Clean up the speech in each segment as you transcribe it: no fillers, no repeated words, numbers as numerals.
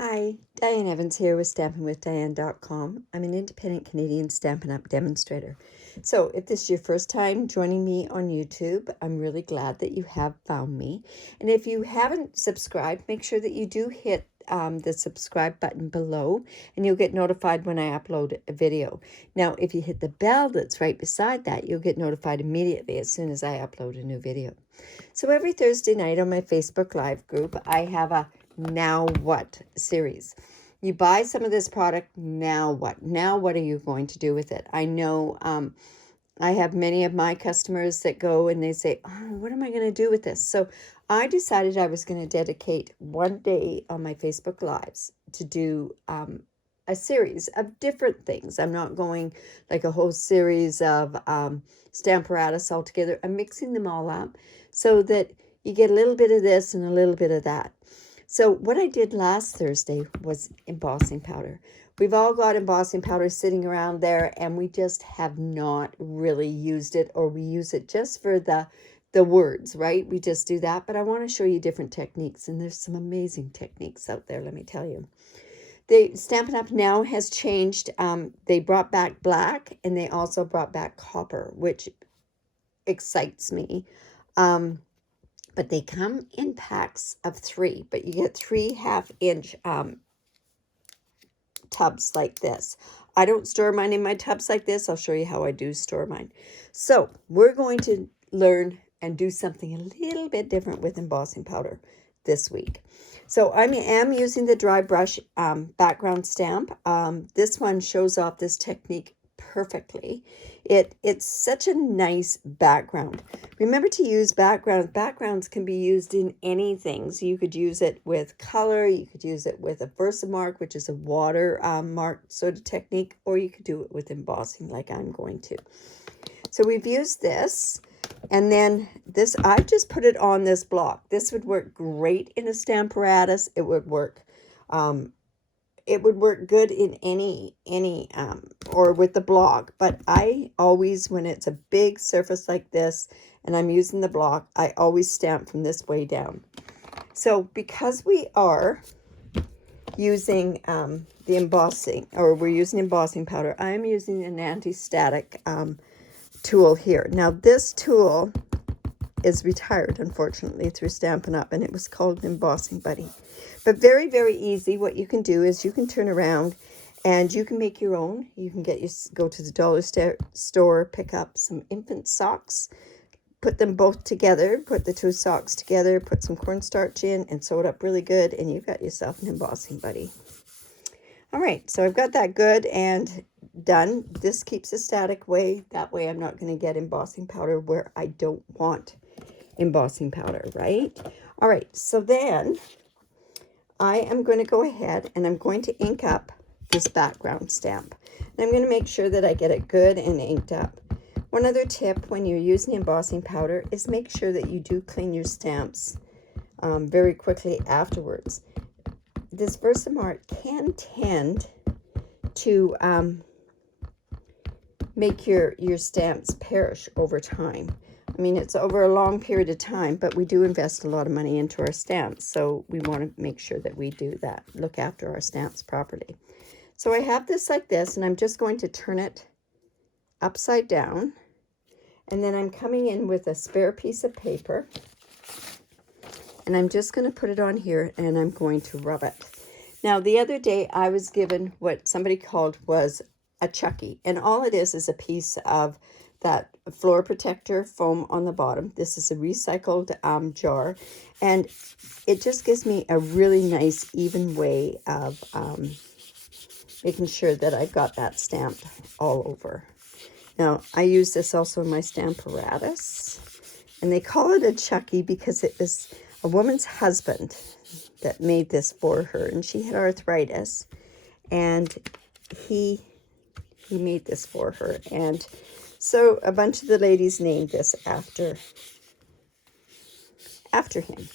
Hi, Diane Evans here with StampinWithDiane.com. I'm an independent Canadian Stampin' Up demonstrator. So if this is your first time joining me on YouTube, I'm really glad that you have found me. And if you haven't subscribed, make sure that you do hit the subscribe button below and you'll get notified when I upload a video. Now, if you hit the bell that's right beside that, you'll get notified immediately as soon as I upload a new video. So every Thursday night on my Facebook Live group, I have a Now What series. You buy some of this product, now what? Now what are you going to do with it? I know I have many of my customers that go and they say, oh, what am I going to do with this? So I decided I was going to dedicate one day on my Facebook Lives to do a series of different things. I'm not going like a whole series of Stamparatus all together. I'm mixing them all up so that you get a little bit of this and a little bit of that. So what I did last Thursday was embossing powder. We've all got embossing powder sitting around there and we just have not really used it, or we use it just for the words, right? We just do that. But I want to show you different techniques, and there's some amazing techniques out there, let me tell you. The Stampin' Up! Now has changed. They brought back black and they also brought back copper, which excites me. But they come in packs of 3, but you get 3 half-inch tubs like this. I don't store mine in my tubs like this. I'll show you how I do store mine. So we're going to learn and do something a little bit different with embossing powder this week. So I am using the dry brush background stamp. This one shows off this technique perfectly. It's such a nice background. Remember to use backgrounds. Backgrounds can be used in anything. So you could use it with color, you could use it with a Versamark, which is a water mark sort of technique, or you could do it with embossing like I'm going to. So we've used this, and then this, I've just put it on this block. This would work great in a Stamparatus. It would work good in any or with the block, but I always, when it's a big surface like this and I'm using the block, I always stamp from this way down. So because we are using the embossing, or we're using embossing powder, I'm using an anti-static tool here. Now this tool is retired, unfortunately, through Stampin' Up, and it was called an Embossing Buddy. But very, very easy. What you can do is you can turn around and you can make your own. You can go to the dollar store, pick up some infant socks, put them both together, put the 2 socks together, put some cornstarch in, and sew it up really good, and you've got yourself an Embossing Buddy. All right, so I've got that good and done. This keeps a static way. That way I'm not going to get embossing powder where I don't want embossing powder, right? All right, so then I am going to go ahead and I'm going to ink up this background stamp. And I'm going to make sure that I get it good and inked up. One other tip when you're using embossing powder is make sure that you do clean your stamps very quickly afterwards. This Versamark can tend to make your stamps perish over time. I mean, it's over a long period of time, but we do invest a lot of money into our stamps, so we want to make sure that we do that, look after our stamps properly. So I have this like this, and I'm just going to turn it upside down, and then I'm coming in with a spare piece of paper, and I'm just going to put it on here, and I'm going to rub it. Now, the other day, I was given what somebody called was a Chucky, and all it is a piece of that floor protector foam on the bottom. This is a recycled jar, and it just gives me a really nice even way of making sure that I've got that stamped all over. Now, I use this also in my Stamparatus, and they call it a Chucky because it was a woman's husband that made this for her, and she had arthritis, and he made this for her, and so a bunch of the ladies named this after him.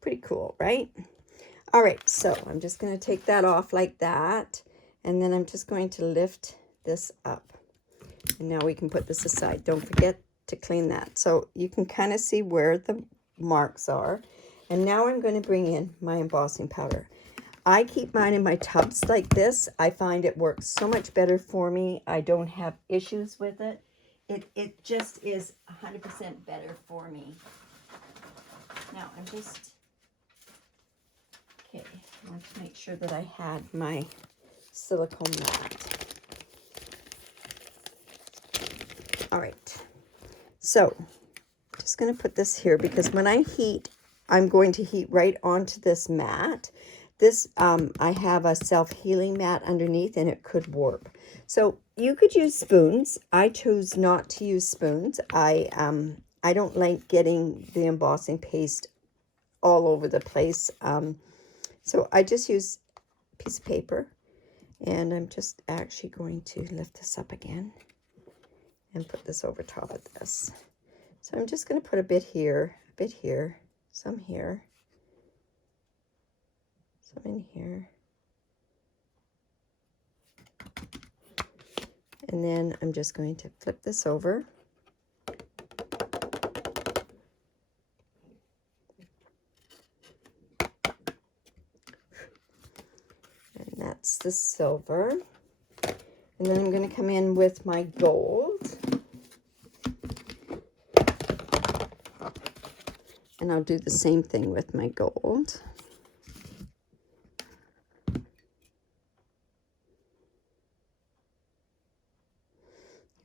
Pretty cool, right? All right, so I'm just going to take that off like that, and then I'm just going to lift this up. And now we can put this aside. Don't forget to clean that. So you can kind of see where the marks are. And now I'm going to bring in my embossing powder. I keep mine in my tubs like this. I find it works so much better for me. I don't have issues with it. It just is 100% better for me. Now I'm just, okay, I want to make sure that I had my silicone mat. All right, so just going to put this here because when I heat, I'm going to heat right onto this mat. This, I have a self-healing mat underneath and it could warp. So you could use spoons. I chose not to use spoons. I don't like getting the embossing paste all over the place. So I just use a piece of paper, and I'm just actually going to lift this up again and put this over top of this. So I'm just going to put a bit here, some here, some in here. And then I'm just going to flip this over. And that's the silver. And then I'm going to come in with my gold. And I'll do the same thing with my gold.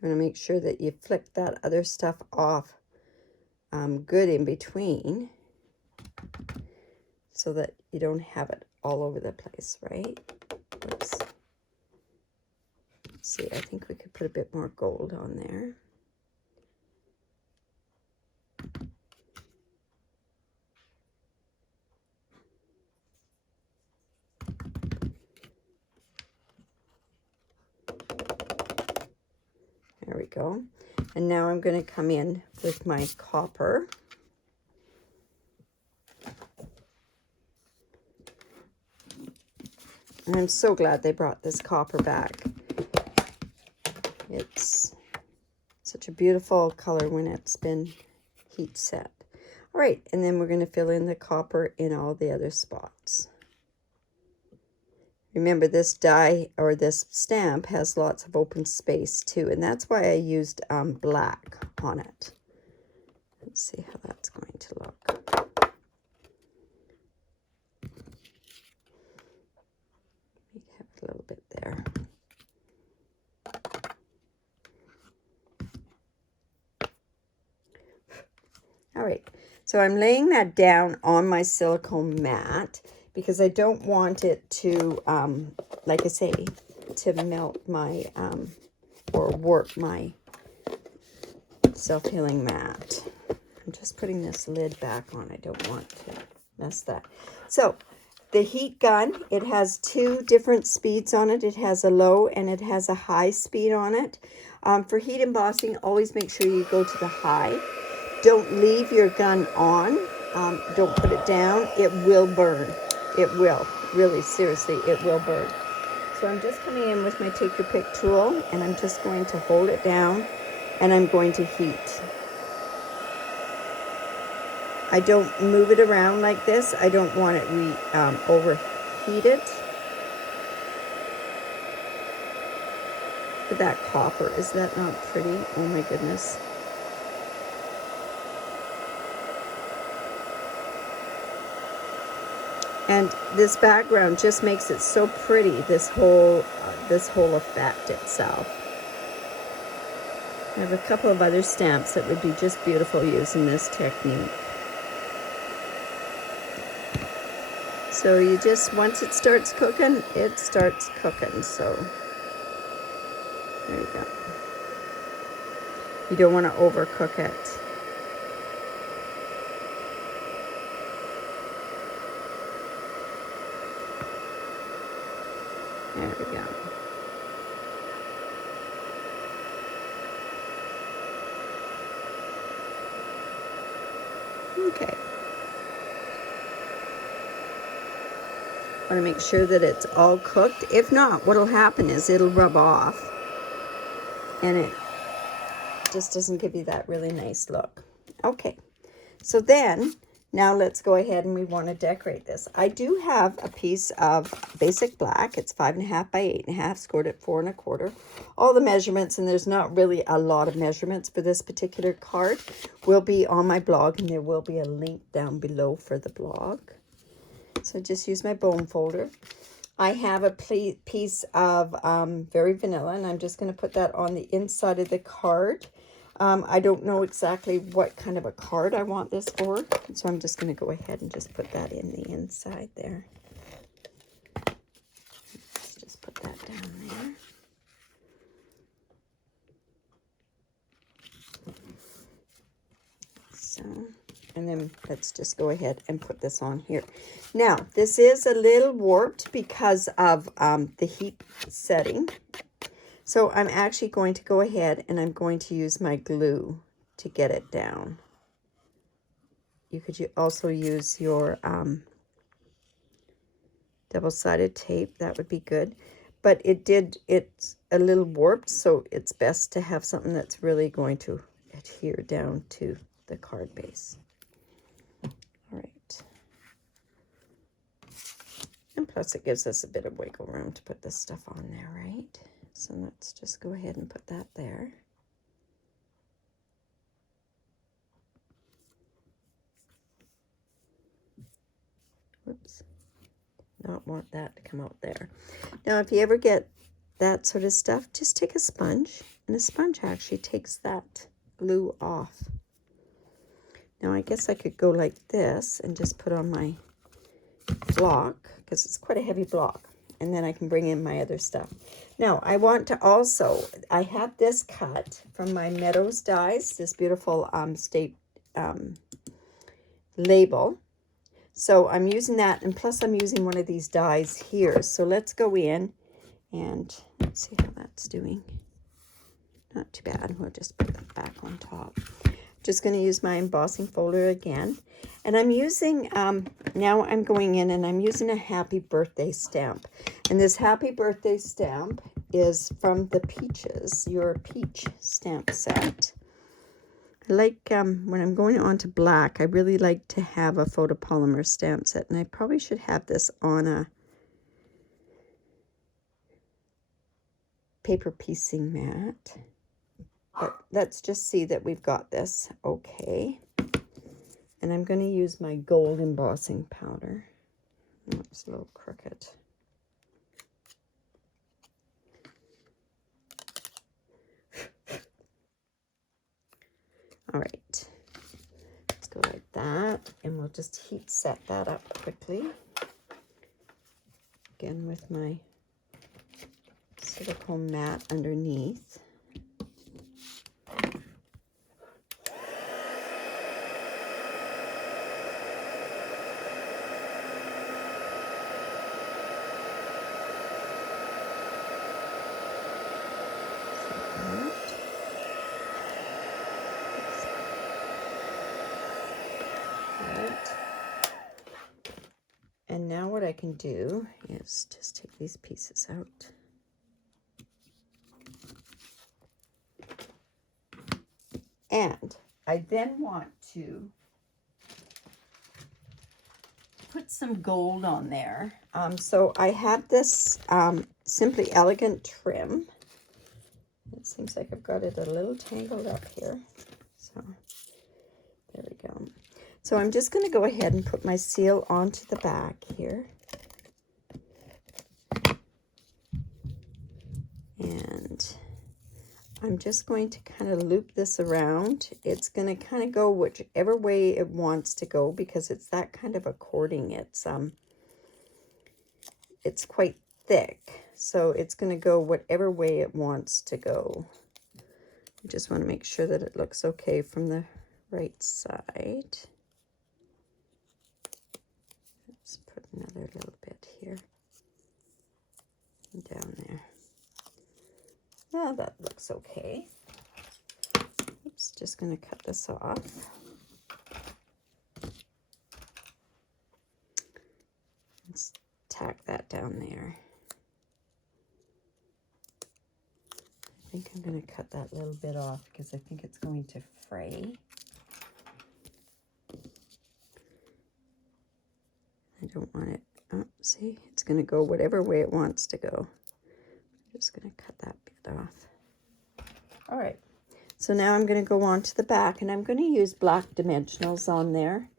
You want to make sure that you flick that other stuff off good in between so that you don't have it all over the place, right? Oops. Let's see, I think we could put a bit more gold on there. There we go. And now I'm going to come in with my copper. And I'm so glad they brought this copper back. It's such a beautiful color when it's been heat set. All right, and then we're going to fill in the copper in all the other spots. Remember, this die or this stamp has lots of open space too, and that's why I used black on it. Let's see how that's going to look. We have a little bit there. All right, so I'm laying that down on my silicone mat because I don't want it to, like I say, to melt my, or warp my self-healing mat. I'm just putting this lid back on. I don't want to mess that. So the heat gun, it has two different speeds on it. It has a low and it has a high speed on it. For heat embossing, always make sure you go to the high. Don't leave your gun on. Don't put it down. It will burn. It will. Really, seriously, it will burn. So I'm just coming in with my take your pick tool, and I'm just going to hold it down, and I'm going to heat. I don't move it around like this. I don't want it overheated. Look at that copper. Is that not pretty? Oh my goodness. And this background just makes it so pretty, this whole effect itself. I have a couple of other stamps that would be just beautiful using this technique. So you just, once it starts cooking, it starts cooking. So there you go. You don't want to overcook it. There we go. Okay. Want to make sure that it's all cooked. If not, what'll happen is it'll rub off and it just doesn't give you that really nice look. Okay. So then Now let's go ahead and we want to decorate this. I do have a piece of basic black. It's 5.5 by 8.5, scored at 4 1/4. All the measurements, and there's not really a lot of measurements for this particular card, will be on my blog, and there will be a link down below for the blog. So just use my bone folder. I have a piece of very vanilla, and I'm just going to put that on the inside of the card. I don't know exactly what kind of a card I want this for, so I'm just going to go ahead and just put that in the inside there. Let's just put that down there. So, and then let's just go ahead and put this on here. Now, this is a little warped because of the heat setting. So I'm actually going to go ahead and I'm going to use my glue to get it down. You could also use your double-sided tape. That would be good. But it's a little warped, so it's best to have something that's really going to adhere down to the card base. All right. And plus it gives us a bit of wiggle room to put this stuff on there, right? So let's just go ahead and put that there. Whoops. Not want that to come out there. Now, if you ever get that sort of stuff, just take a sponge, and a sponge actually takes that glue off. Now, I guess I could go like this and just put on my block, because it's quite a heavy block, and then I can bring in my other stuff. Now, I want to also, I have this cut from my Meadows dies, this beautiful state label. So I'm using that, and plus I'm using one of these dies here. So let's go in and let's see how that's doing. Not too bad. We'll just put that back on top. Just going to use my embossing folder again. And I'm using, now I'm going in and I'm using a happy birthday stamp. And this happy birthday stamp is from the Peaches, your peach stamp set. I like, when I'm going on to black, I really like to have a photopolymer stamp set. And I probably should have this on a paper piecing mat. But let's just see that we've got this okay. And I'm going to use my gold embossing powder. Oh, it's a little crooked. All right. Let's go like that. And we'll just heat set that up quickly. Again with my silicone mat underneath. And now what I can do is just take these pieces out. And I then want to put some gold on there. So I have this Simply Elegant trim. It seems like I've got it a little tangled up here. So there we go. So I'm just going to go ahead and put my seal onto the back here. And I'm just going to kind of loop this around. It's going to kind of go whichever way it wants to go because it's that kind of a cording. It's quite thick, so it's going to go whatever way it wants to go. I just want to make sure that it looks okay from the right side. Let's put another little bit here and down there. Well, that looks okay. Oops, just going to cut this off. Let's tack that down there. I think I'm going to cut that little bit off because I think it's going to fray. don't want it. Oh, see, it's going to go whatever way it wants to go. I'm just going to cut that bit off. All right. So now I'm going to go on to the back, and I'm going to use black dimensionals on there.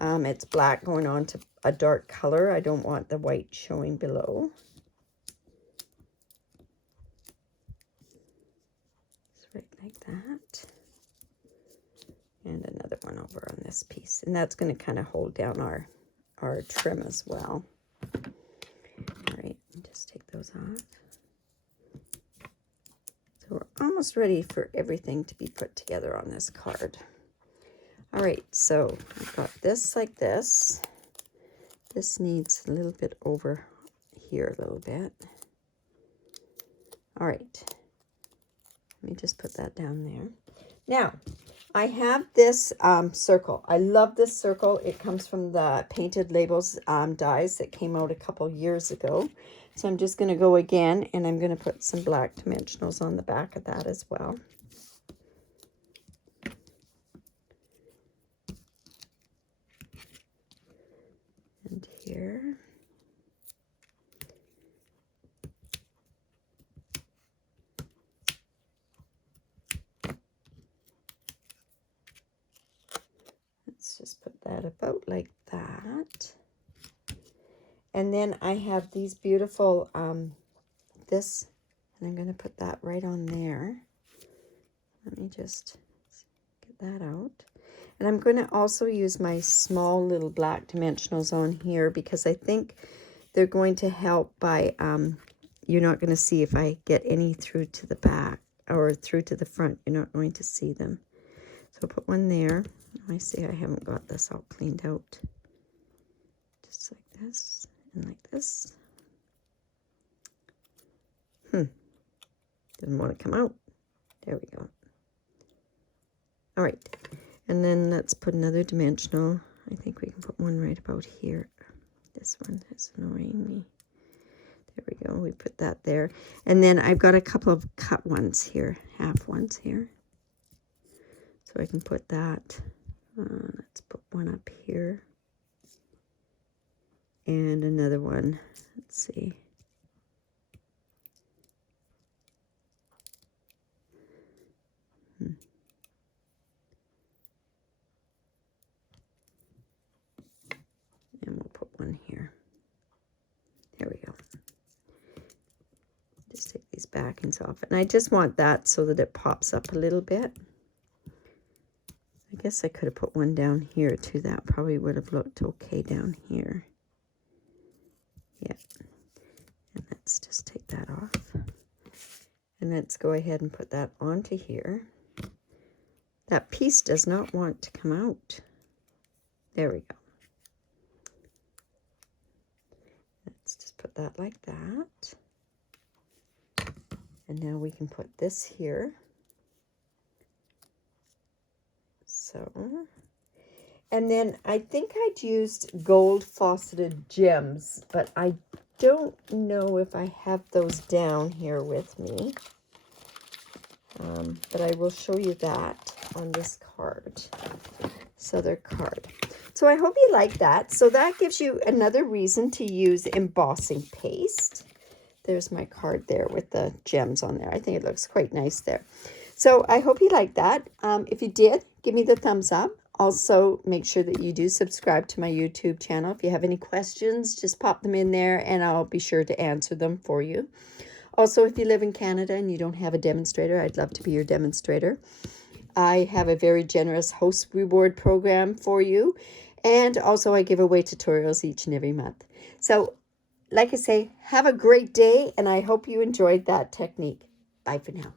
It's black going on to a dark color. I don't want the white showing below. Just right like that. And another one over on this piece. And that's going to kind of hold down our trim as well. All right, just take those off. So we're almost ready for everything to be put together on this card. All right, so I've got this like this. This needs a little bit over here a little bit. All right, let me just put that down there. Now, I have this circle. I love this circle. It comes from the Painted Labels dies that came out a couple years ago. So I'm just going to go again, and I'm going to put some black dimensionals on the back of that as well. And here. Let's just put that about like that. And then I have these beautiful, this, and I'm going to put that right on there. Let me just get that out. And I'm going to also use my small little black dimensionals on here because I think they're going to help by, you're not going to see if I get any through to the back or through to the front. You're not going to see them. So I'll put one there. I see I haven't got this all cleaned out. Just like this. And like this. Didn't want to come out. There we go. All right. And then let's put another dimensional. I think we can put one right about here. This one is annoying me. There we go. We put that there. And then I've got a couple of cut ones here. Half ones here. So I can put that. Let's put one up here. And another one, let's see. And we'll put one here. There we go. Just take these backings off. And I just want that so that it pops up a little bit. I guess I could have put one down here too. That probably would have looked okay down here. Yeah, and let's just take that off. And let's go ahead and put that onto here. That piece does not want to come out. There we go. Let's just put that like that. And now we can put this here. So, and then I think I'd used gold faceted gems, but I don't know if I have those down here with me. But I will show you that on this card. So their card. So I hope you like that. So that gives you another reason to use embossing paste. There's my card there with the gems on there. I think it looks quite nice there. So I hope you like that. If you did, give me the thumbs up. Also, make sure that you do subscribe to my YouTube channel. If you have any questions, just pop them in there and I'll be sure to answer them for you. Also, if you live in Canada and you don't have a demonstrator, I'd love to be your demonstrator. I have a very generous host reward program for you. And also I give away tutorials each and every month. So, like I say, have a great day and I hope you enjoyed that technique. Bye for now.